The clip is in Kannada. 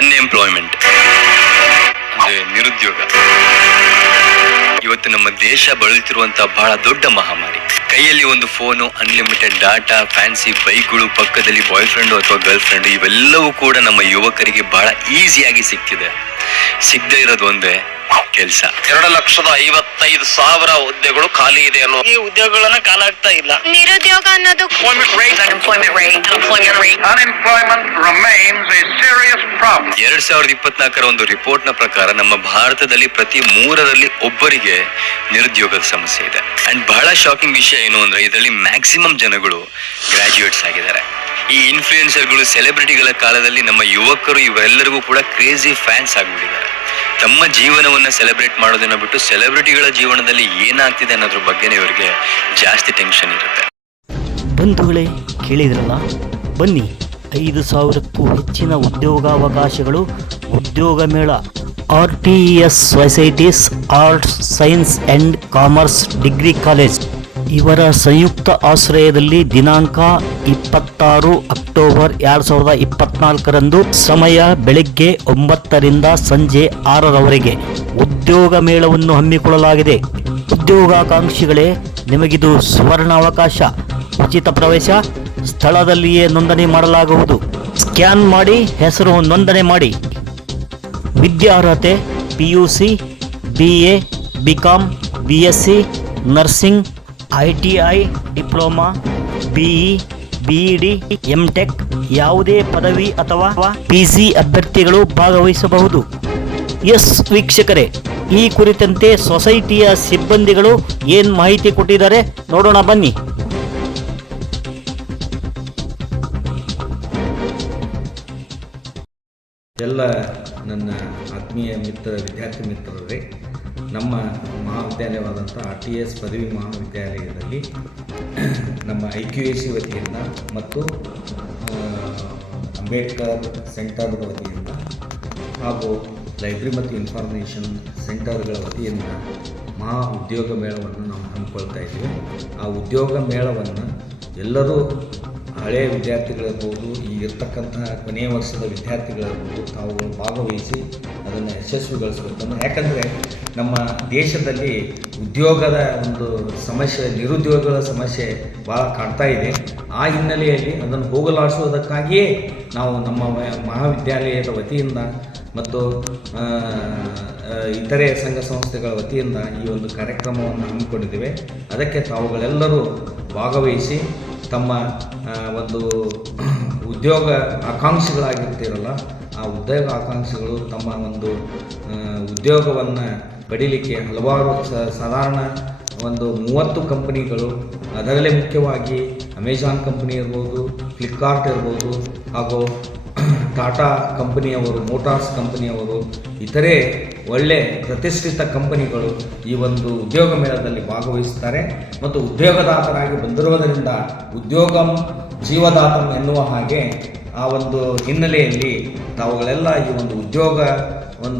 ಅನ್ಎಂಪ್ಲಾಯ್ಮೆಂಟ್ ಅಂದ್ರೆ ನಿರುದ್ಯೋಗ ಇವತ್ತು ನಮ್ಮ ದೇಶ ಬಳಲುತ್ತಿರುವಂತಹ ಬಹಳ ದೊಡ್ಡ ಮಹಾಮಾರಿ. ಕೈಯಲ್ಲಿ ಒಂದು ಫೋನು, ಅನ್ಲಿಮಿಟೆಡ್ ಡಾಟಾ, ಫ್ಯಾನ್ಸಿ ಬೈಕ್ಗಳು, ಪಕ್ಕದಲ್ಲಿ ಬಾಯ್ ಫ್ರೆಂಡ್ ಅಥವಾ ಗರ್ಲ್ ಫ್ರೆಂಡ್, ಇವೆಲ್ಲವೂ ಕೂಡ ನಮ್ಮ ಯುವಕರಿಗೆ ಬಹಳ ಈಸಿಯಾಗಿ ಸಿಗ್ತಿದೆ. ಸಿಗದೆ ಇರೋದು ಒಂದೇ ಕೆಲಸ. 2,55,000 ಹುದ್ದೆಗಳು ಖಾಲಿ ಇದೆ ಅನ್ನೋ ಈ ಉದ್ಯೋಗಗಳನ್ನ ಕಾಲ ಆಗ್ತಾ ಇಲ್ಲ. ನಿರುದ್ಯೋಗ ಅನ್ನೋದು Unemployment remains a serious problem. 2024 ಒಂದು ರಿಪೋರ್ಟ್ ನ ಪ್ರಕಾರ ನಮ್ಮ ಭಾರತದಲ್ಲಿ ಪ್ರತಿ 3ರಲ್ಲಿ ಒಬ್ಬರಿಗೆ ನಿರುದ್ಯೋಗದ ಸಮಸ್ಯೆ ಇದೆ. ಅಂಡ್ ಬಹಳ ಶಾಕಿಂಗ್ ವಿಷಯ ಏನು ಅಂದ್ರೆ ಇದರಲ್ಲಿ ಮ್ಯಾಕ್ಸಿಮಮ್ ಜನಗಳು ಗ್ರಾಜುಯೇಟ್ಸ್ ಆಗಿದ್ದಾರೆ. ಈ ಇನ್ಫ್ಲೂಯೆನ್ಸರ್ಗಳು, ಸೆಲೆಬ್ರಿಟಿಗಳ ಕಾಲದಲ್ಲಿ ನಮ್ಮ ಯುವಕರು ಇವರೆಲ್ಲರಿಗೂ ಕೂಡ ಕ್ರೇಜಿ ಫ್ಯಾನ್ಸ್ ಆಗಿಬಿಟ್ಟಿದ್ದಾರೆ. ತಮ್ಮ ಜೀವನವನ್ನ ಸೆಲೆಬ್ರೇಟ್ ಮಾಡೋದನ್ನ ಬಿಟ್ಟು ಸೆಲೆಬ್ರಿಟಿಗಳ ಜೀವನದಲ್ಲಿ ಏನಾಗ್ತಿದೆ ಅನ್ನೋದ್ರ ಬಗ್ಗೆನೇ ಇವರಿಗೆ ಜಾಸ್ತಿ ಟೆನ್ಷನ್ ಇರುತ್ತೆ. ಬಂಧುಗಳೇ, ಕೇಳಿದ್ರಲ್ಲ, ಬನ್ನಿ 5,000ಕ್ಕೂ ಹೆಚ್ಚಿನ ಉದ್ಯೋಗಾವಕಾಶಗಳು. ಉದ್ಯೋಗ ಮೇಳ RTES societies arts science and commerce degree college ಇವರ ಸಂಯುಕ್ತ ಆಶ್ರಯದಲ್ಲಿ ದಿನಾಂಕ 26 ಅಕ್ಟೋಬರ್ 2024ರಂದು ಸಮಯ ಬೆಳಗ್ಗೆ 9ರಿಂದ ಸಂಜೆ 6ರವರೆಗೆ ಉದ್ಯೋಗ ಮೇಳವನ್ನು ಹಮ್ಮಿಕೊಳ್ಳಲಾಗಿದೆ. ಉದ್ಯೋಗಾಕಾಂಕ್ಷಿಗಳೇ, ನಿಮಗಿದು ಸುವರ್ಣ ಅವಕಾಶ. ಉಚಿತ ಪ್ರವೇಶ, ಸ್ಥಳದಲ್ಲಿಯೇ ನೋಂದಣಿ ಮಾಡಲಾಗುವುದು. ಸ್ಕ್ಯಾನ್ ಮಾಡಿ ಹೆಸರು ನೋಂದಣಿ ಮಾಡಿ. ವಿದ್ಯಾರ್ಹತೆ PUC, BA, BCom, BSc, nursing, ITI, diploma, BE, BEd, MTech ಯಾವುದೇ ಪದವಿ ಅಥವಾ PG ಅಭ್ಯರ್ಥಿಗಳು ಭಾಗವಹಿಸಬಹುದು. ಎಸ್ ವೀಕ್ಷಕರೇ, ಈ ಕುರಿತಂತೆ ಸೊಸೈಟಿಯ ಸಿಬ್ಬಂದಿಗಳು ಏನು ಮಾಹಿತಿ ಕೊಟ್ಟಿದ್ದಾರೆ ನೋಡೋಣ ಬನ್ನಿ. ಎಲ್ಲ ನನ್ನ ಆತ್ಮೀಯ ವಿದ್ಯಾರ್ಥಿ ಮಿತ್ರರೇ, ನಮ್ಮ ಮಹಾವಿದ್ಯಾಲಯವಾದಂಥ RTES ಪದವಿ ಮಹಾವಿದ್ಯಾಲಯದಲ್ಲಿ ನಮ್ಮ IQAC ವತಿಯಿಂದ ಮತ್ತು ಅಂಬೇಡ್ಕರ್ ಸೆಂಟರ್ಗಳ ವತಿಯಿಂದ ಹಾಗೂ ಲೈಬ್ರರಿ ಮತ್ತು ಇನ್ಫಾರ್ಮೇಷನ್ ಸೆಂಟರ್ಗಳ ವತಿಯಿಂದ ಮಹಾ ಉದ್ಯೋಗ ಮೇಳವನ್ನು ನಾವು ಹಮ್ಮಿಕೊಳ್ತಾ ಇದ್ದೀವಿ. ಆ ಉದ್ಯೋಗ ಮೇಳವನ್ನು ಎಲ್ಲರೂ ಹಳೆಯ ವಿದ್ಯಾರ್ಥಿಗಳಿರ್ಬೋದು, ಈಗಿರ್ತಕ್ಕಂತಹ ಕೊನೆಯ ವರ್ಷದ ವಿದ್ಯಾರ್ಥಿಗಳಿರ್ಬೋದು, ತಾವುಗಳು ಭಾಗವಹಿಸಿ ಅದನ್ನು ಯಶಸ್ವಿಗೊಳಿಸಬೇಕನ್ನು. ಯಾಕಂದರೆ ನಮ್ಮ ದೇಶದಲ್ಲಿ ಉದ್ಯೋಗದ ಒಂದು ಸಮಸ್ಯೆ, ನಿರುದ್ಯೋಗದ ಸಮಸ್ಯೆ ಭಾಳ ಕಾಡ್ತಾ ಇದೆ. ಆ ಹಿನ್ನೆಲೆಯಲ್ಲಿ ಅದನ್ನು ಹೋಗಲಾಡಿಸುವುದಕ್ಕಾಗಿಯೇ ನಾವು ನಮ್ಮ ಮಹಾವಿದ್ಯಾಲಯದ ವತಿಯಿಂದ ಮತ್ತು ಇತರೆ ಸಂಘ ಸಂಸ್ಥೆಗಳ ವತಿಯಿಂದ ಈ ಒಂದು ಕಾರ್ಯಕ್ರಮವನ್ನು ಹಮ್ಮಿಕೊಂಡಿದ್ದೇವೆ. ಅದಕ್ಕೆ ತಾವುಗಳೆಲ್ಲರೂ ಭಾಗವಹಿಸಿ ತಮ್ಮ ಒಂದು ಉದ್ಯೋಗ ಆಕಾಂಕ್ಷಿಗಳಾಗಿರ್ತೀರಲ್ಲ, ಆ ಉದ್ಯೋಗ ಆಕಾಂಕ್ಷಿಗಳು ತಮ್ಮ ಒಂದು ಉದ್ಯೋಗವನ್ನು ಪಡೀಲಿಕ್ಕೆ ಹಲವಾರು ಸಾಧಾರಣ ಒಂದು 30 ಕಂಪನಿಗಳು, ಅದರಲ್ಲೇ ಮುಖ್ಯವಾಗಿ ಅಮೆಜಾನ್ ಕಂಪನಿ ಇರ್ಬೋದು, ಫ್ಲಿಪ್ಕಾರ್ಟ್ ಇರ್ಬೋದು, ಹಾಗೂ ಟಾಟಾ ಕಂಪನಿಯವರು, ಮೋಟಾರ್ಸ್ ಕಂಪನಿಯವರು, ಇತರೆ ಒಳ್ಳೆ ಪ್ರತಿಷ್ಠಿತ ಕಂಪನಿಗಳು ಈ ಒಂದು ಉದ್ಯೋಗ ಮೇಳದಲ್ಲಿ ಭಾಗವಹಿಸುತ್ತಾರೆ. ಮತ್ತು ಉದ್ಯೋಗದಾತರಾಗಿ ಬಂದಿರುವುದರಿಂದ ಉದ್ಯೋಗಂ ಜೀವದಾತಂ ಎನ್ನುವ ಹಾಗೆ ಆ ಒಂದು ಹಿನ್ನೆಲೆಯಲ್ಲಿ ತಾವುಗಳೆಲ್ಲ ಈ ಒಂದು ಉದ್ಯೋಗ ಒಂದು